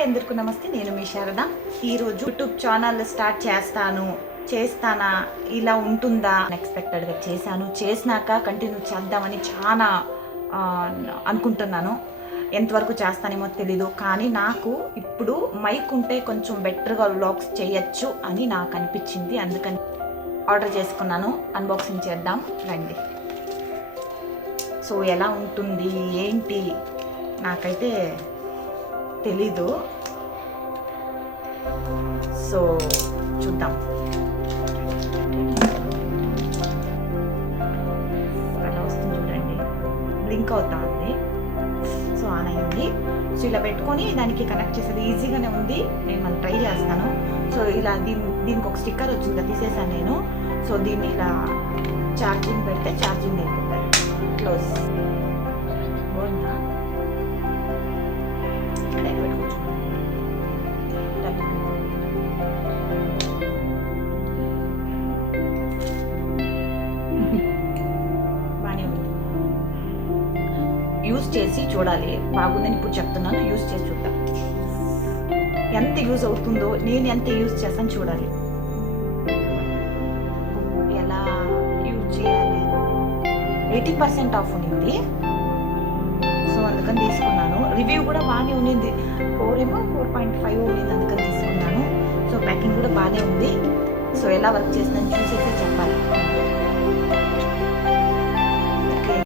Hi అందరికీ నమస్తే. నేను మీ శారద. ఈరోజు యూట్యూబ్ ఛానల్ స్టార్ట్ చేస్తానా, ఇలా ఉంటుందా అన్ఎక్స్పెక్టెడ్గా చేసినాక కంటిన్యూ చేద్దామని చాలా అనుకుంటున్నాను. ఎంతవరకు చేస్తానేమో తెలీదు, కానీ నాకు ఇప్పుడు మైక్ ఉంటే కొంచెం బెటర్గా వ్లాగ్స్ చేయొచ్చు అని నాకు అనిపించింది. అందుకని ఆర్డర్ చేసుకున్నాను. అన్బాక్సింగ్ చేద్దాం రండి. సో ఎలా ఉంటుంది ఏంటి నాకైతే తెలీదు. సో చూద్దాం. అలా వస్తుంది చూడండి, బ్లింక్ అవుతా ఉంది. సో ఆన్ అయింది. సో ఇలా పెట్టుకొని దానికి కనెక్ట్ చేసేది ఈజీగానే ఉంది. నేను మనం ట్రై చేస్తాను. సో ఇలా దీనికి ఒక స్టిక్కర్ వచ్చింది, తీసేసాను నేను. సో దీన్ని ఇలా ఛార్జింగ్ పెడితే ఛార్జింగ్ అయిపోతుంది. క్లోజ్ బాగుందా? బాగానే ఉంది. యూజ్ చేసి చూడాలి, బాగుందని ఇప్పుడు చెప్తున్నాను. యూజ్ చేసి చూద్దాం ఎంత యూజ్ అవుతుందో, నేను ఎంత యూజ్ చేస్తాను చూడాలి. ఎలా యూజ్ చేయాలి? 80% ఆఫ్ ఉన్నింది. సో అందుకని తీసుకున్నాను. రివ్యూ కూడా బాగానే ఉన్నింది. 4.5 ఉన్నింది, అందుకని తీసుకున్నాను. సో ప్యాకింగ్ కూడా బాగానే ఉంది. సో ఎలా వర్క్ చేస్తుందని చూసేసి చెప్పాలి.